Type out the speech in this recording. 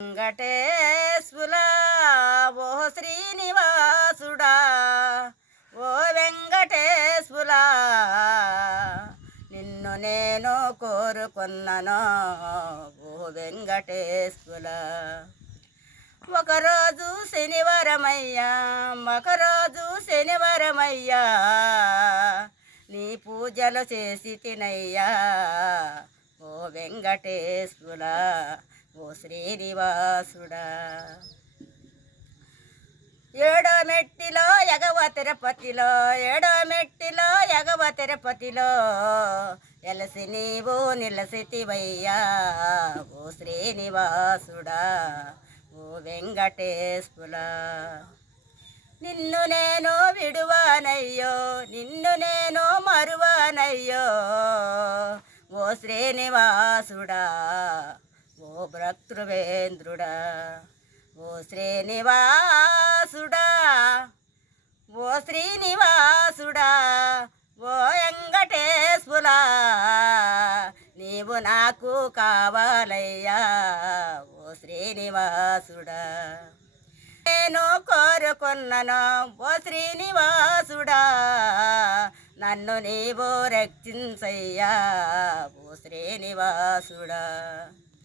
వెంకటేశ్వరా ఓ శ్రీనివాసుడా ఓ వెంకటేశ్వరా నిన్ను నేను కోరుకున్నాను ఓ వెంకటేశ్వరా. ఒకరోజు శనివారమయ్యా శనివారమయ్యా నీ పూజలు చేసి తినయ్యా ఓ వెంకటేశ్వరా ఓ శ్రీనివాసుడా. ఏడో మెట్టిలో ఎగవ తిరుపతిలో ఎగవ తిరుపతిలో ఎలసి నీవు నిలసితివయ్యా ఓ శ్రీనివాసుడా ఓ వెంకటేశ్వరా. నిన్ను నేను విడువానయ్యో నిన్ను నేను మరువానయ్యో ఓ శ్రీనివాసుడా ఓ భక్తృవేంద్రుడా ఓ శ్రీనివాసుడా ఓ శ్రీనివాసుడా ఓ వెంకటేశ్వరా నీవు నాకు కావాలయ్యా ఓ శ్రీనివాసుడా. నేను కోరుకున్నాను ఓ శ్రీనివాసుడా నన్ను నీవు రక్షించయ్యా ఓ శ్రీనివాసుడా.